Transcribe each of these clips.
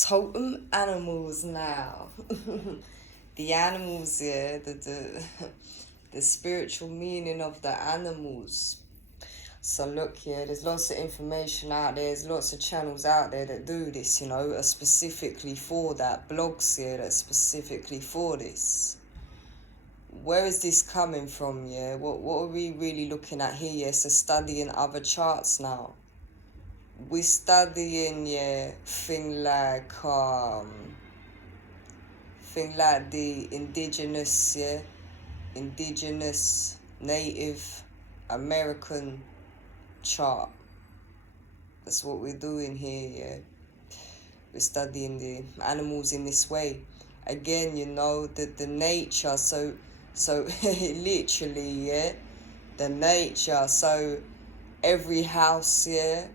Totem animals now. The animals, yeah, the spiritual meaning of the animals. So look, yeah, there's lots of information out there, there's lots of channels out there that do this, you know, are specifically for that, blogs, yeah, that's specifically for this. Where is this coming from, yeah? What are we really looking at here, yeah? So studying other charts now. We're studying, yeah, thing like the indigenous, yeah, indigenous Native American chart. That's what we're doing here, yeah. We're studying the animals in this way. Again, you know, the nature, so literally, yeah, the nature. So every house, yeah,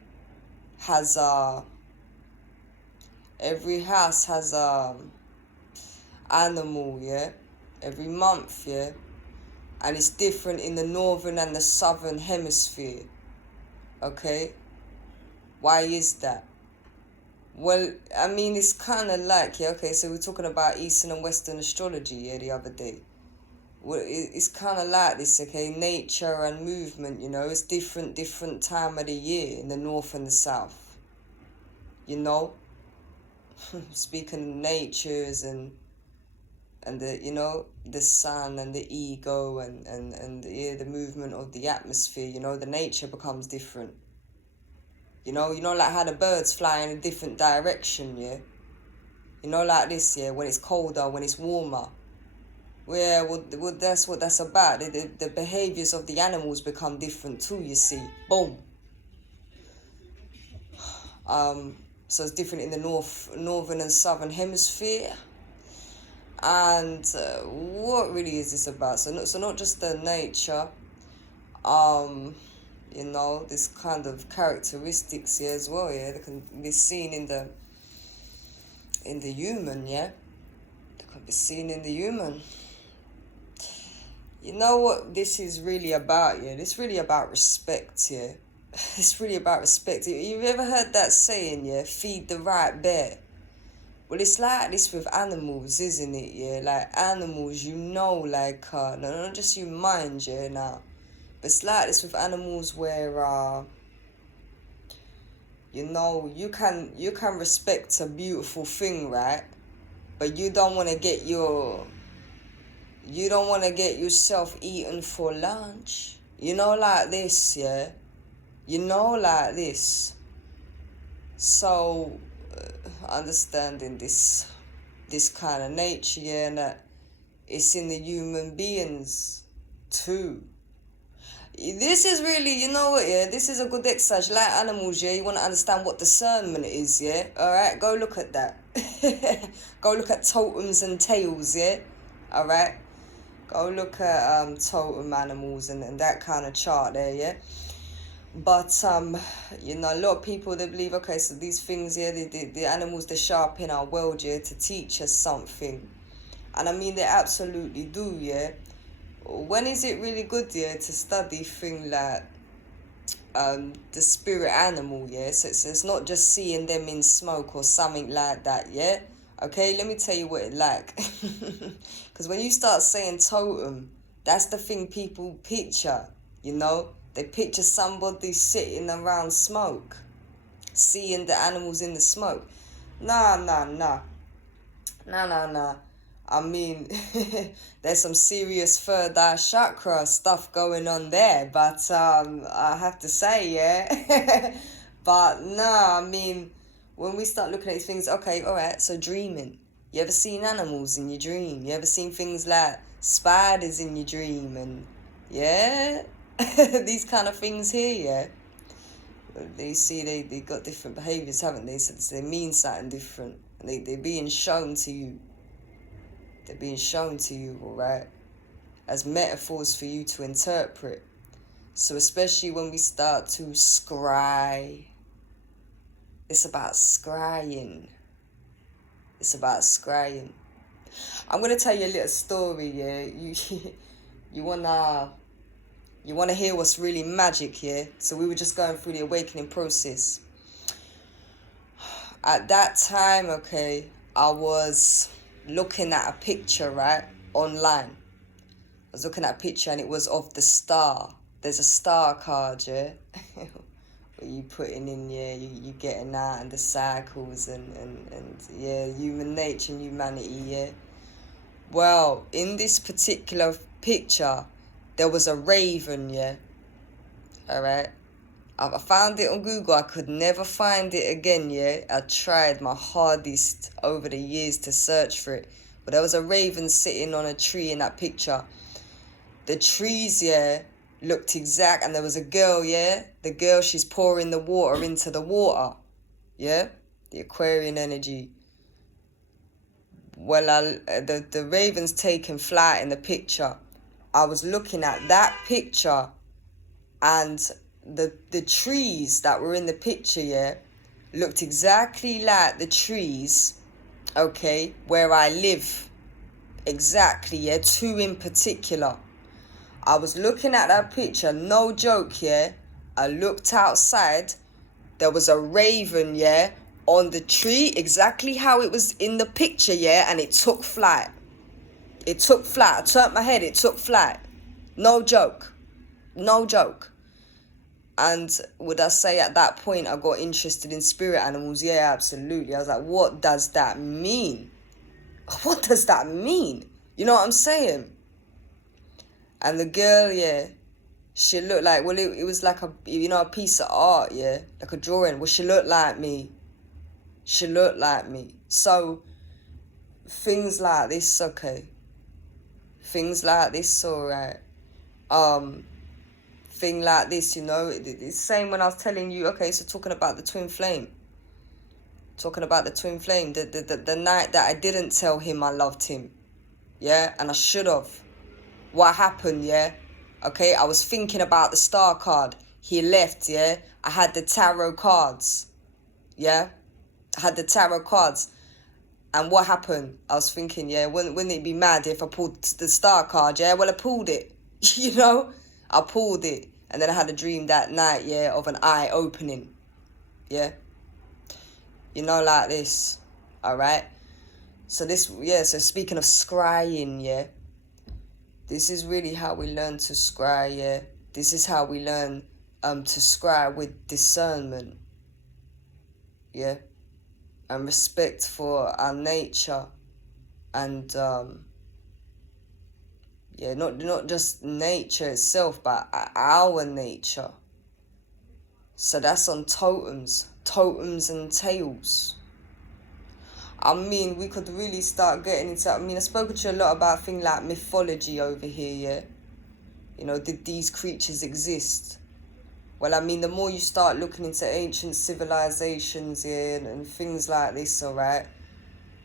has every house has animal, yeah, every month, yeah, and it's different in the northern and the southern hemisphere. Okay, why is that? Well, I mean, it's kind of like, yeah, okay, so we're talking about Eastern and Western astrology, yeah, the other day. Well, it's kind of like this, okay, nature and movement, you know, it's different time of the year in the north and the south, you know. Speaking of natures and the, you know, the sun and the ego and yeah, the movement of the atmosphere, you know, the nature becomes different. You know, like how the birds fly in a different direction, yeah? You know, like this, yeah, when it's colder, when it's warmer. Yeah, well that's what that's about. The behaviors of the animals become different too, you see. Boom. So it's different in the northern and southern hemisphere. And what really is this about? So not just the nature, you know, this kind of characteristics here as well, yeah, that can be seen in the human, yeah, that can be seen in the human. You know what this is really about, yeah? This really about respect, yeah. It's really about respect. You've ever heard that saying, yeah? Feed the right bear. Well, it's like this with animals, isn't it? Yeah, like animals, you know, like no, not just you mind, yeah, now. But it's like this with animals where you know, you can respect a beautiful thing, right? But you don't want to get yourself eaten for lunch. You know, like this, yeah. You know, like this. So, understanding this kind of nature, yeah, and that it's in the human beings too. This is really, you know what, yeah, this is a good exercise. Like animals, yeah, you want to understand what discernment is, yeah? Alright, go look at that. Go look at totems and tails, yeah? Alright? Go look at totem animals and that kind of chart there, yeah? But, you know, a lot of people, they believe, okay, so these things, yeah, the animals, they're sharp in our world, yeah, to teach us something. And I mean, they absolutely do, yeah? When is it really good, yeah, to study thing like the spirit animal, yeah? So it's not just seeing them in smoke or something like that, yeah? Okay, let me tell you what it like. Because when you start saying totem, that's the thing people picture, you know? They picture somebody sitting around smoke, seeing the animals in the smoke. Nah. I mean, there's some serious third eye chakra stuff going on there, but I have to say, yeah. But no, I mean, when we start looking at these things, okay, all right, so dreaming. You ever seen animals in your dream? You ever seen things like spiders in your dream? And yeah, these kind of things here, yeah. They see they got different behaviors, haven't they? So they mean something different. And they're being shown to you. They're being shown to you, all right, as metaphors for you to interpret. So especially when we start to scry, it's about scrying. It's about scrying. I'm gonna tell you a little story, yeah. You wanna hear what's really magic, yeah? So we were just going through the awakening process. At that time, okay, I was looking at a picture, right, online. I was looking at a picture and it was of the star. There's a star card, yeah? Where you putting in, yeah, you getting out and the cycles and yeah, human nature and humanity, yeah? Well, in this particular picture, there was a raven, yeah? Alright? I found it on Google. I could never find it again, yeah? I tried my hardest over the years to search for it. But there was a raven sitting on a tree in that picture. The trees, yeah, looked exact. And there was a girl, yeah? The girl, she's pouring the water into the water. Yeah? The Aquarian energy. Well, the raven's taking flight in the picture. I was looking at that picture and the trees that were in the picture, yeah, looked exactly like the trees, okay, where I live. Exactly, yeah, two in particular. I was looking at that picture, no joke, yeah. I looked outside, there was a raven, yeah, on the tree, exactly how it was in the picture, yeah, and it took flight. It took flight. I turned my head, it took flight. No joke. No joke. And would I say at that point I got interested in spirit animals? Yeah, absolutely. I was like, what does that mean? What does that mean? You know what I'm saying? And the girl, yeah, she looked like, well, it was like a piece of art, yeah, like a drawing. Well, she looked like me. She looked like me. So, things like this, okay. Things like this, alright. Thing like this, you know, it's the same when I was telling you, okay, so talking about the twin flame. Talking about the twin flame, the night that I didn't tell him I loved him, yeah, and I should have. What happened, yeah? Okay, I was thinking about the star card. He left, yeah? I had the tarot cards, yeah? I had the tarot cards. And what happened? I was thinking, yeah, wouldn't it be mad if I pulled the star card, yeah? Well, I pulled it, you know? I pulled it. And then I had a dream that night, yeah, of an eye opening, yeah? You know, like this, all right? So this, yeah, so speaking of scrying, yeah, this is really how we learn to scry, yeah? This is how we learn to scry with discernment, yeah? And respect for our nature and, yeah, not just nature itself, but our nature. So that's on totems and tails. I mean, we could really start getting into, I mean, I've spoken to you a lot about things like mythology over here, yeah? You know, did these creatures exist? Well, I mean, the more you start looking into ancient civilizations, yeah, and things like this, all right?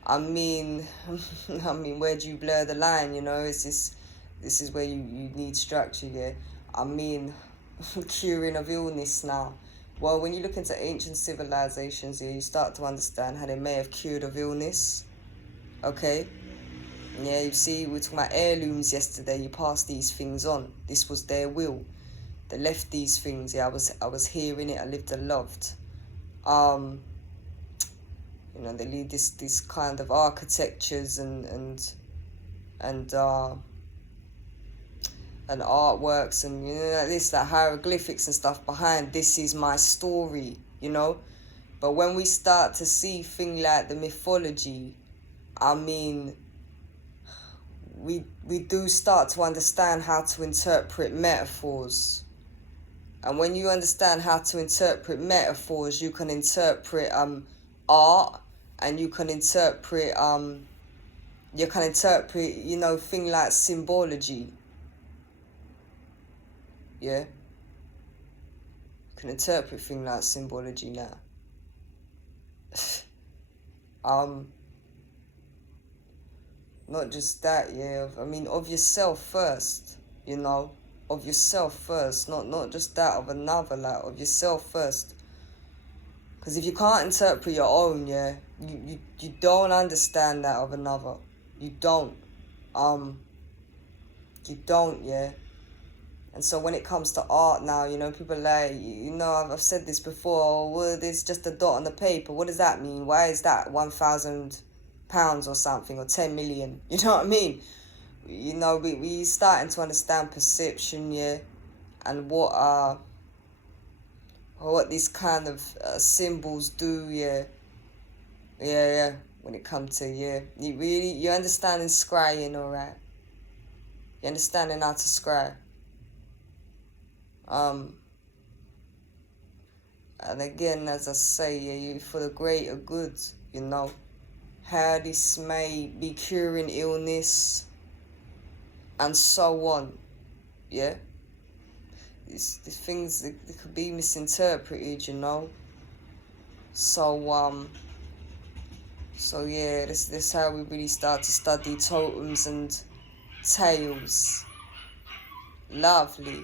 I mean, where do you blur the line, you know? This is where you need structure, yeah? I mean, curing of illness now. Well, when you look into ancient civilizations, yeah, you start to understand how they may have cured of illness, okay? Yeah, you see, we were talking about heirlooms yesterday. You pass these things on. This was their will. They left these things. Yeah, I was hearing it. I lived and loved. You know, they leave this kind of architectures and artworks and, you know, like this, like hieroglyphics and stuff behind. This is my story, you know. But when we start to see things like the mythology, I mean, we do start to understand how to interpret metaphors. And when you understand how to interpret metaphors, you can interpret art, and you can interpret you know, thing like symbology. Yeah? You can interpret things like symbology now. Not just that, yeah. I mean, of yourself first, you know, of yourself first, not just that of another, like of yourself first. Because if you can't interpret your own, yeah, you don't understand that of another. You don't, yeah. And so when it comes to art now, you know, people are like, you know, I've said this before, well, there's just a dot on the paper. What does that mean? Why is that £1,000 or something, or 10 million? You know what I mean? You know, we starting to understand perception, yeah, and what these kind of symbols do, yeah. Yeah, when it comes to, yeah. You understanding scrying, alright? You understanding how to scry. And again, as I say, yeah, for the greater good, you know, how this may be curing illness, and so on, yeah. These things, they could be misinterpreted, you know. So so yeah, this how we really start to study totems and tales. Lovely.